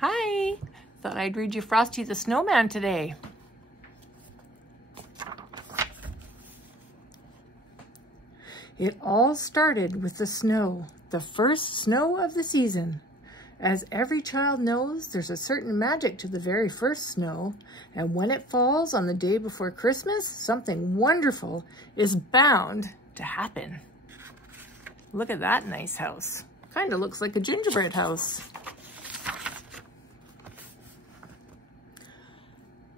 Hi, thought I'd read you Frosty the Snowman today. It all started with the snow, the first snow of the season. As every child knows, there's a certain magic to the very first snow, and when it falls on the day before Christmas, something wonderful is bound to happen. Look at that nice house. Kind of looks like a gingerbread house.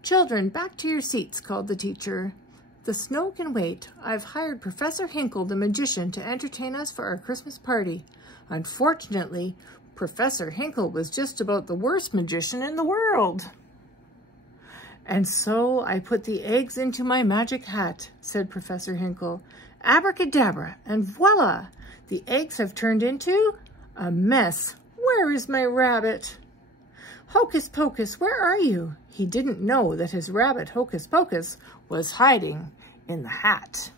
Children, back to your seats, called the teacher. The snow can wait. I've hired Professor Hinkle, the magician, to entertain us for our Christmas party. Unfortunately, Professor Hinkle was just about the worst magician in the world. And so I put the eggs into my magic hat, said Professor Hinkle. Abracadabra, and voila! The eggs have turned into a mess. Where is my rabbit? Hocus Pocus, where are you? He didn't know that his rabbit, Hocus Pocus, was hiding in the hat.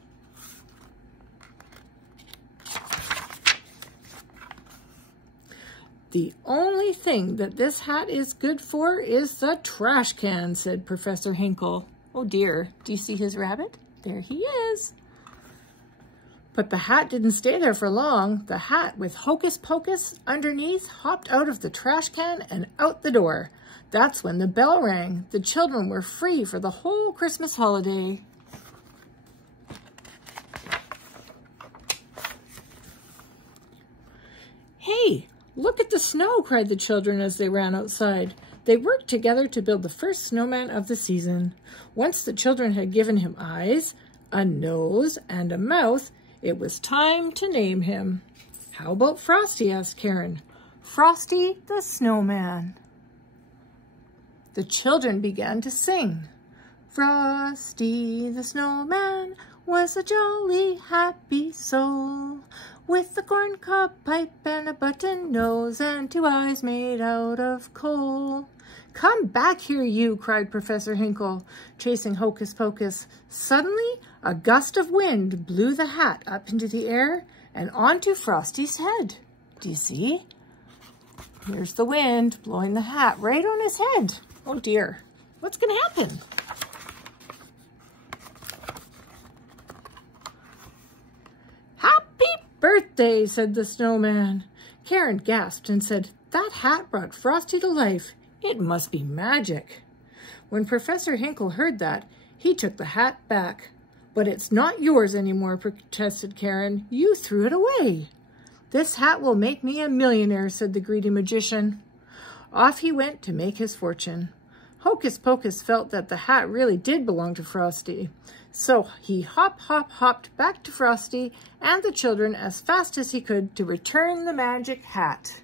The only thing that this hat is good for is the trash can, said Professor Hinkle. Oh dear, do you see his rabbit? There he is. But the hat didn't stay there for long. The hat with Hocus Pocus underneath hopped out of the trash can and out the door. That's when the bell rang. The children were free for the whole Christmas holiday. Hey, look at the snow, cried the children as they ran outside. They worked together to build the first snowman of the season. Once the children had given him eyes, a nose, and a mouth, it was time to name him. How about Frosty? Asked Karen. Frosty the Snowman. The children began to sing. Frosty the Snowman was a jolly, happy soul, with a corncob pipe and a button nose and 2 eyes made out of coal. Come back here, you, cried Professor Hinkle, chasing Hocus Pocus. Suddenly, a gust of wind blew the hat up into the air and onto Frosty's head. Do you see? Here's the wind blowing the hat right on his head. Oh dear, what's going to happen? Happy birthday, said the snowman. Karen gasped and said, that hat brought Frosty to life. It must be magic. When Professor Hinkle heard that, he took the hat back. But it's not yours anymore, protested Karen. You threw it away. This hat will make me a millionaire, said the greedy magician. Off he went to make his fortune. Hocus Pocus felt that the hat really did belong to Frosty. So he hopped back to Frosty and the children as fast as he could to return the magic hat.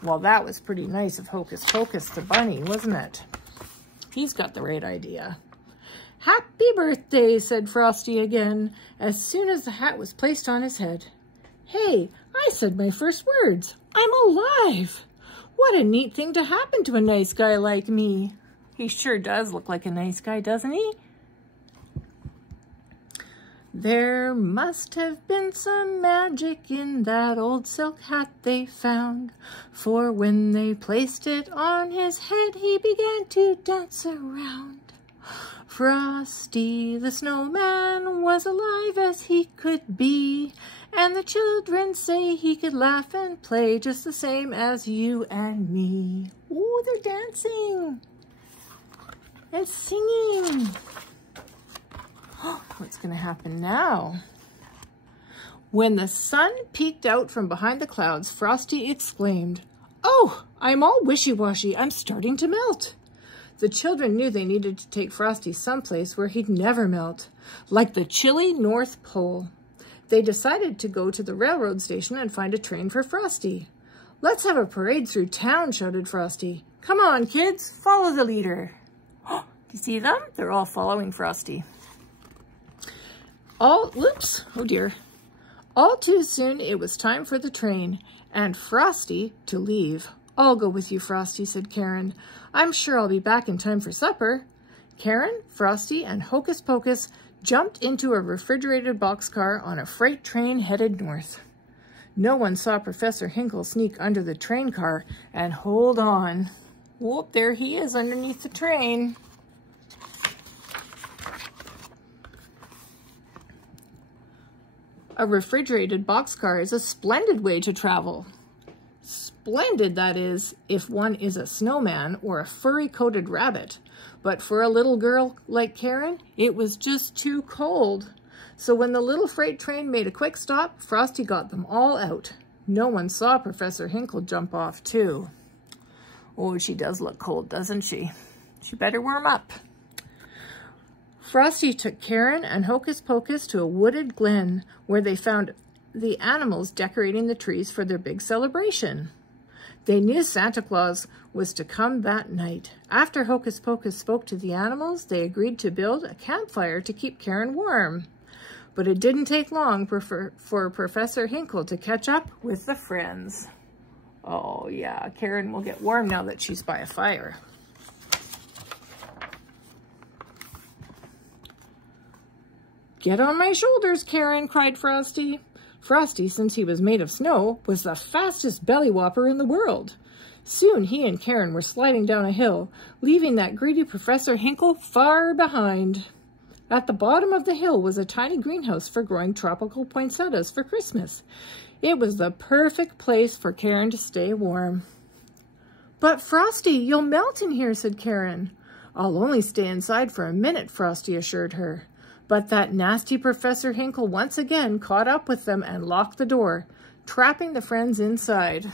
Well, that was pretty nice of Hocus Pocus to Bunny, wasn't it? He's got the right idea. Happy birthday, said Frosty again, as soon as the hat was placed on his head. Hey, I said my first words. I'm alive. What a neat thing to happen to a nice guy like me. He sure does look like a nice guy, doesn't he? There must have been some magic in that old silk hat they found, for when they placed it on his head, he began to dance around. Frosty the Snowman was alive as he could be, and the children say he could laugh and play just the same as you and me. Ooh, they're dancing and singing. What's going to happen now? When the sun peeked out from behind the clouds, Frosty exclaimed, "Oh, I'm all wishy-washy. I'm starting to melt." The children knew they needed to take Frosty someplace where he'd never melt, like the chilly North Pole. They decided to go to the railroad station and find a train for Frosty. Let's have a parade through town, shouted Frosty. Come on, kids, follow the leader. Do you see them? They're all following Frosty. Whoops, oh dear. All too soon, it was time for the train and Frosty to leave. I'll go with you, Frosty, said Karen. I'm sure I'll be back in time for supper. Karen, Frosty, and Hocus Pocus jumped into a refrigerated boxcar on a freight train headed north. No one saw Professor Hinkle sneak under the train car and hold on. Whoop, there he is underneath the train. A refrigerated boxcar is a splendid way to travel. Splendid, that is, if one is a snowman or a furry-coated rabbit. But for a little girl like Karen, it was just too cold. So when the little freight train made a quick stop, Frosty got them all out. No one saw Professor Hinkle jump off, too. Oh, she does look cold, doesn't she? She better warm up. Frosty took Karen and Hocus Pocus to a wooded glen where they found the animals decorating the trees for their big celebration. They knew Santa Claus was to come that night. After Hocus Pocus spoke to the animals, they agreed to build a campfire to keep Karen warm. But it didn't take long for Professor Hinkle to catch up with the friends. Oh yeah, Karen will get warm now that she's by a fire. "Get on my shoulders, Karen," cried Frosty. Frosty, since he was made of snow, was the fastest bellywhopper in the world. Soon he and Karen were sliding down a hill, leaving that greedy Professor Hinkle far behind. At the bottom of the hill was a tiny greenhouse for growing tropical poinsettias for Christmas. It was the perfect place for Karen to stay warm. "But Frosty, you'll melt in here," said Karen. "I'll only stay inside for a minute," Frosty assured her. But that nasty Professor Hinkle once again caught up with them and locked the door, trapping the friends inside.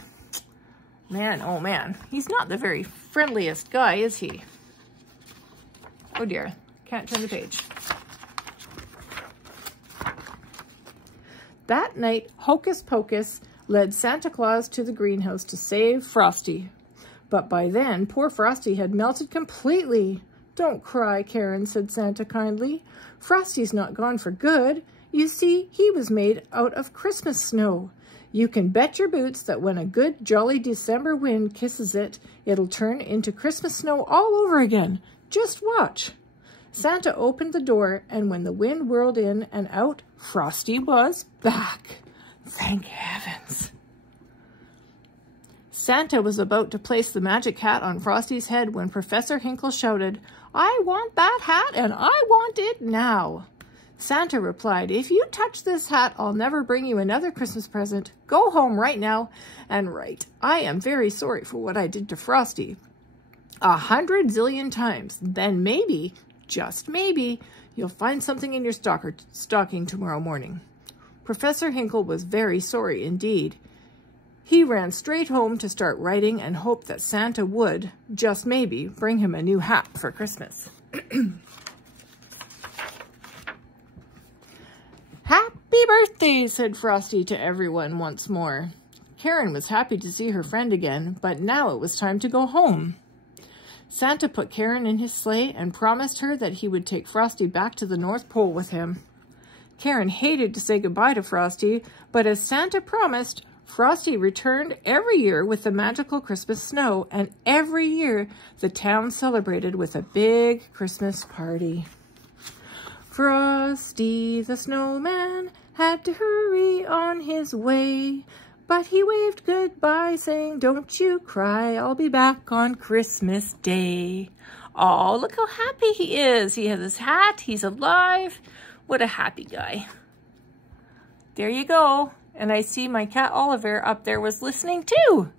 Man, oh man, he's not the very friendliest guy, is he? Oh dear, can't turn the page. That night, Hocus Pocus led Santa Claus to the greenhouse to save Frosty. But by then, poor Frosty had melted completely. "Don't cry, Karen," said Santa kindly. "Frosty's not gone for good. You see, he was made out of Christmas snow. You can bet your boots that when a good, jolly December wind kisses it, it'll turn into Christmas snow all over again. Just watch." Santa opened the door, and when the wind whirled in and out, Frosty was back. Thank heavens. Santa was about to place the magic hat on Frosty's head when Professor Hinkle shouted, "I want that hat, and I want it now." Santa replied, "If you touch this hat, I'll never bring you another Christmas present. Go home right now and write, 'I am very sorry for what I did to Frosty,' 100 zillion times. Then maybe, just maybe, you'll find something in your stocking tomorrow morning." Professor Hinkle was very sorry indeed. He ran straight home to start writing and hoped that Santa would, just maybe, bring him a new hat for Christmas. "Happy birthday," said Frosty to everyone once more. Karen was happy to see her friend again, but now it was time to go home. Santa put Karen in his sleigh and promised her that he would take Frosty back to the North Pole with him. Karen hated to say goodbye to Frosty, but as Santa promised, Frosty returned every year with the magical Christmas snow, and every year the town celebrated with a big Christmas party. Frosty the Snowman had to hurry on his way, but he waved goodbye, saying, "Don't you cry, I'll be back on Christmas Day." Oh, look how happy he is. He has his hat, he's alive. What a happy guy. There you go. And I see my cat Oliver up there was listening too.